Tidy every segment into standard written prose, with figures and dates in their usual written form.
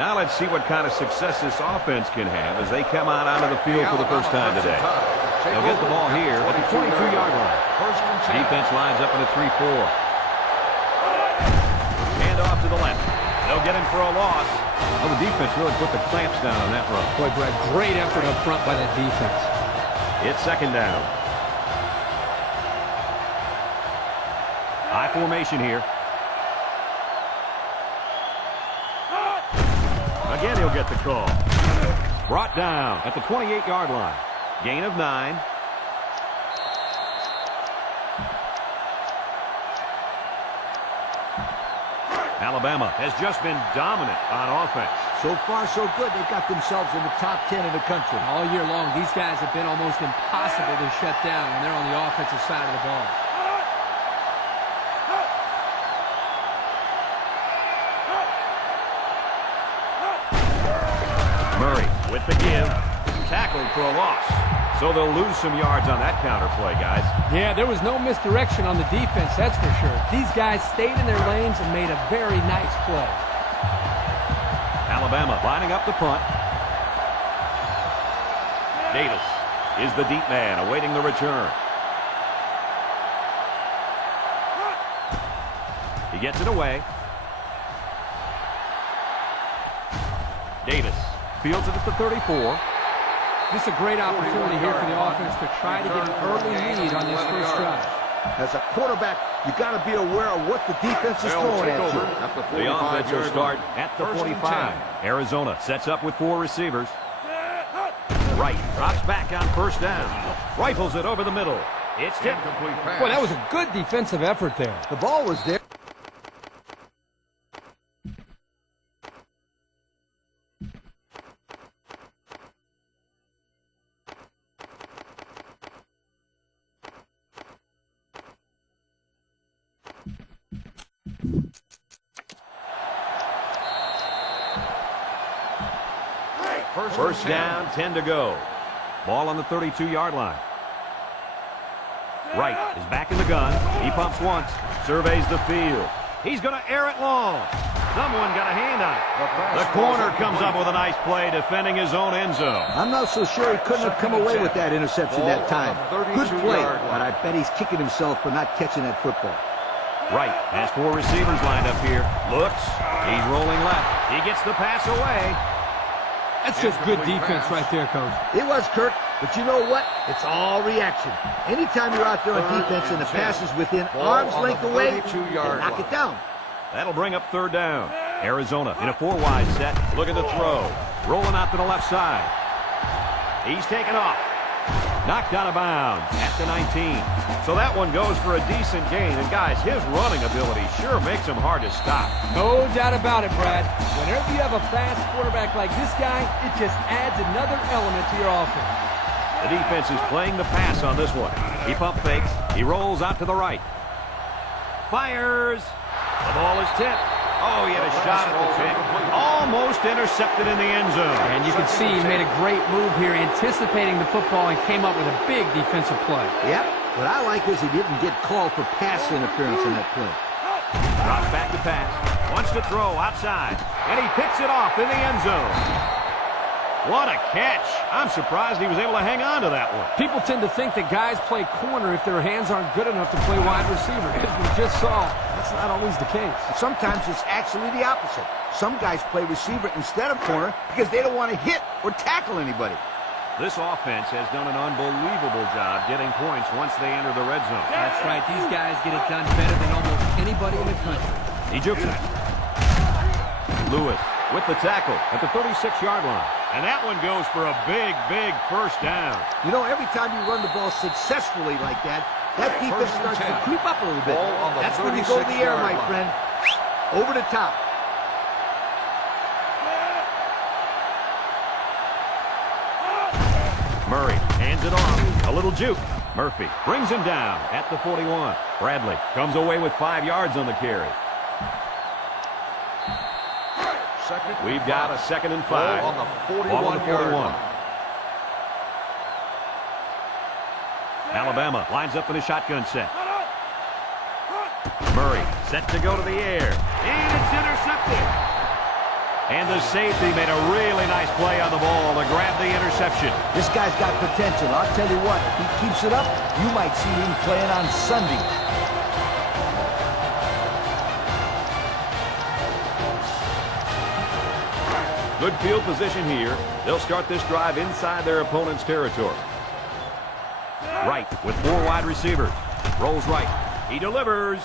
Now let's see what kind of success this offense can have as they come out onto the field for the first time today. They'll get the ball here at the 22-yard line. Defense lines up in a 3-4. Hand off to the left. They'll get him for a loss. Well, the defense really put the clamps down on that run. Boy, Brad, great effort up front by that defense. It's second down. High formation here. Again, he'll get the call. Brought down at the 28-yard line. Gain of 9. Alabama has just been dominant on offense. So far, so good. They've got themselves in the top 10 in the country. All year long, these guys have been almost impossible to shut down when they're on the offensive side of the ball. Murray with the give. Tackled for a loss. So they'll lose some yards on that counter play, guys. Yeah, there was no misdirection on the defense, that's for sure. These guys stayed in their lanes and made a very nice play. Alabama lining up the punt. Davis is the deep man awaiting the return. He gets it away. Davis fields it at the 34. This is a great opportunity here for the offense to try to get an early lead on this first drive. As a quarterback, you got to be aware of what the defense is throwing at you. The offense will start at the 45. Arizona sets up with 4 receivers. Wright drops back on first down. Rifles it over the middle. It's tipped. Boy, that was a good defensive effort there. The ball was there. First down, 10 to go. Ball on the 32-yard line. Wright is back in the gun. He pumps once, surveys the field. He's going to air it long. Someone got a hand on it. The corner comes up with a nice play defending his own end zone. I'm not so sure he couldn't have come away with that interception that time. Good play, but I bet he's kicking himself for not catching that football. Wright has 4 receivers lined up here. Looks. He's rolling left. He gets the pass away. That's just good defense right there, Coach. It was, Kirk, but you know what? It's all reaction. Anytime you're out there on defense and the pass is within arm's length away, knock it down. That'll bring up third down. Arizona in a 4-wide set. Looking to throw. Rolling out to the left side. He's taken off. Knocked out of bounds at the 19. So that one goes for a decent gain. And, guys, his running ability sure makes him hard to stop. No doubt about it, Brad. Whenever you have a fast quarterback like this guy, it just adds another element to your offense. The defense is playing the pass on this one. He pump fakes. He rolls out to the right. Fires. The ball is tipped. Oh, he had a shot at the tip. Almost intercepted in the end zone. And you can see he made a great move here, anticipating the football, and came up with a big defensive play. Yep. What I like is he didn't get called for pass interference in that play. Drops back to pass. Wants to throw outside. And he picks it off in the end zone. What a catch. I'm surprised he was able to hang on to that one. People tend to think that guys play corner if their hands aren't good enough to play wide receiver. As we just saw, that's not always the case. Sometimes it's actually the opposite. Some guys play receiver instead of corner because they don't want to hit or tackle anybody. This offense has done an unbelievable job getting points once they enter the red zone. That's right. These guys get it done better than almost anybody in the country. He jukes it. Lewis with the tackle at the 36-yard line. And that one goes for a big, big first down. You know, every time you run the ball successfully like that, that defense starts to creep up a little bit. That's when you go in the air, my friend. Over the top. Murray hands it off. A little juke. Murphy brings him down at the 41. Bradley comes away with 5 yards on the carry. We've got a 2nd and 5. Ball on the 41. Alabama lines up in a shotgun set. Murray set to go to the air. And it's intercepted. And the safety made a really nice play on the ball to grab the interception. This guy's got potential. I'll tell you what, if he keeps it up, you might see him playing on Sunday. Good field position here. They'll start this drive inside their opponent's territory. Right with 4 wide receivers. Rolls right. He delivers.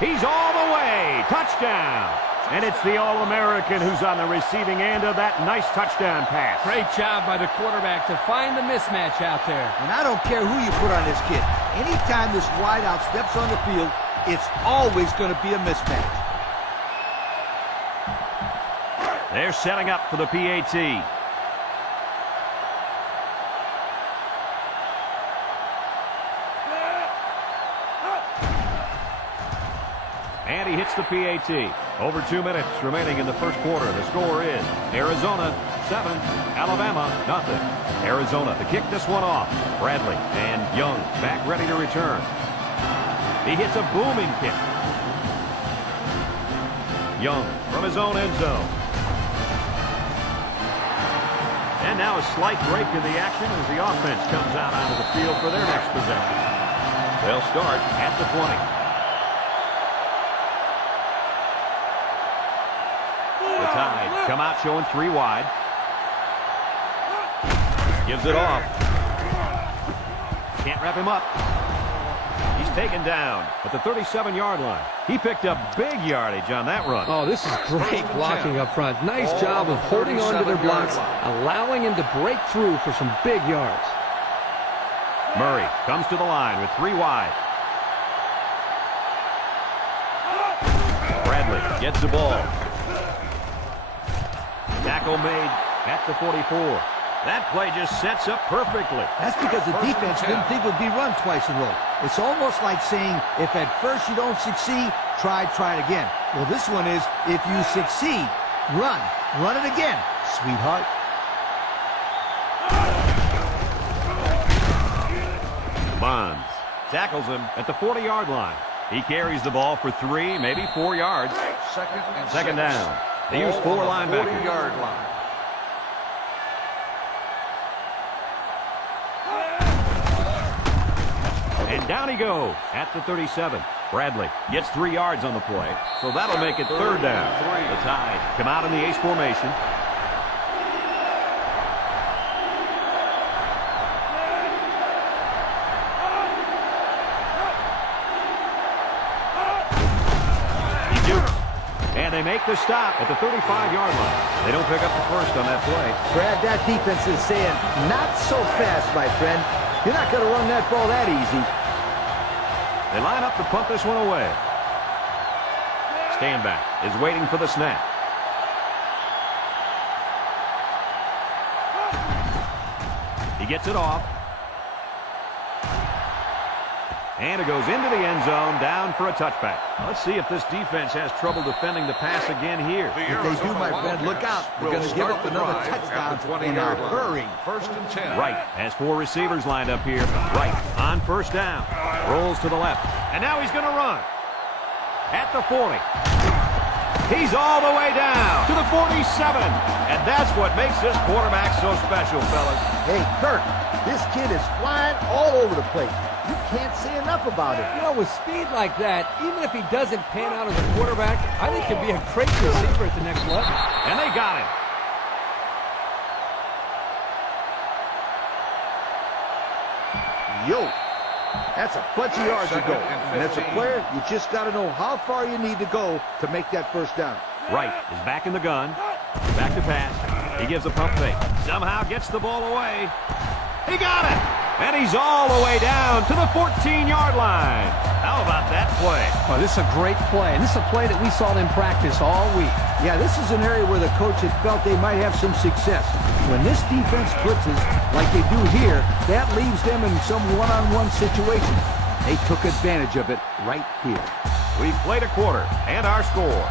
He's all the way. Touchdown. And it's the All-American who's on the receiving end of that nice touchdown pass. Great job by the quarterback to find the mismatch out there. And I don't care who you put on this kid. Anytime this wideout steps on the field, it's always going to be a mismatch. They're setting up for the PAT. And he hits the PAT. Over 2 minutes remaining in the first quarter. The score is Arizona 7, Alabama nothing. Arizona to kick this one off. Bradley and Young back ready to return. He hits a booming kick. Young from his own end zone. And now a slight break in the action as the offense comes out onto the field for their next possession. They'll start at the 20. The Tide come out showing 3 wide. Gives it off. Can't wrap him up. He's taken down at the 37-yard line. He picked up big yardage on that run. Oh, this is great blocking up front. Nice job of holding on to their blocks, allowing him to break through for some big yards. Murray comes to the line with 3 wide. Bradley gets the ball. Tackle made at the 44. That play just sets up perfectly. That's because the defense didn't think it would be run twice in a row. It's almost like saying, if at first you don't succeed, try it again. Well, this one is, if you succeed, run it again, sweetheart. Bonds tackles him at the 40-yard line. He carries the ball for 3, maybe 4 yards. Second down. They use 4 linebackers. 40-yard line. And down he goes at the 37. Bradley gets 3 yards on the play, so that'll make it 3rd down. The Tide come out in the ace formation. And they make the stop at the 35-yard line. They don't pick up the first on that play. Brad, that defense is saying, not so fast, my friend. You're not going to run that ball that easy. They line up to punt this one away. Standback is waiting for the snap. He gets it off. And it goes into the end zone, down for a touchback. Let's see if this defense has trouble defending the pass again here. If they do, my friend, look out. They're going to give up another touchdown in a hurry. 1st and 10. Wright has 4 receivers lined up here. Wright on 1st down. Rolls to the left. And now he's going to run. At the 40. He's all the way down to the 47. And that's what makes this quarterback so special, fellas. Hey, Kirk, this kid is flying all over the place. You can't say enough about it. You know, with speed like that, even if he doesn't pan out as a quarterback, I think he'll be a great receiver at the next level. And they got him. Yo, that's a bunch of yards to go. And as a player, you just got to know how far you need to go to make that 1st down. Wright is back in the gun. Back to pass. He gives a pump fake. Somehow gets the ball away. He got it. And he's all the way down to the 14-yard line. How about that play? Oh, this is a great play. And this is a play that we saw them practice all week. Yeah, this is an area where the coach had felt they might have some success. When this defense blitzes like they do here, that leaves them in some one-on-one situations. They took advantage of it right here. We've played a quarter, and our score,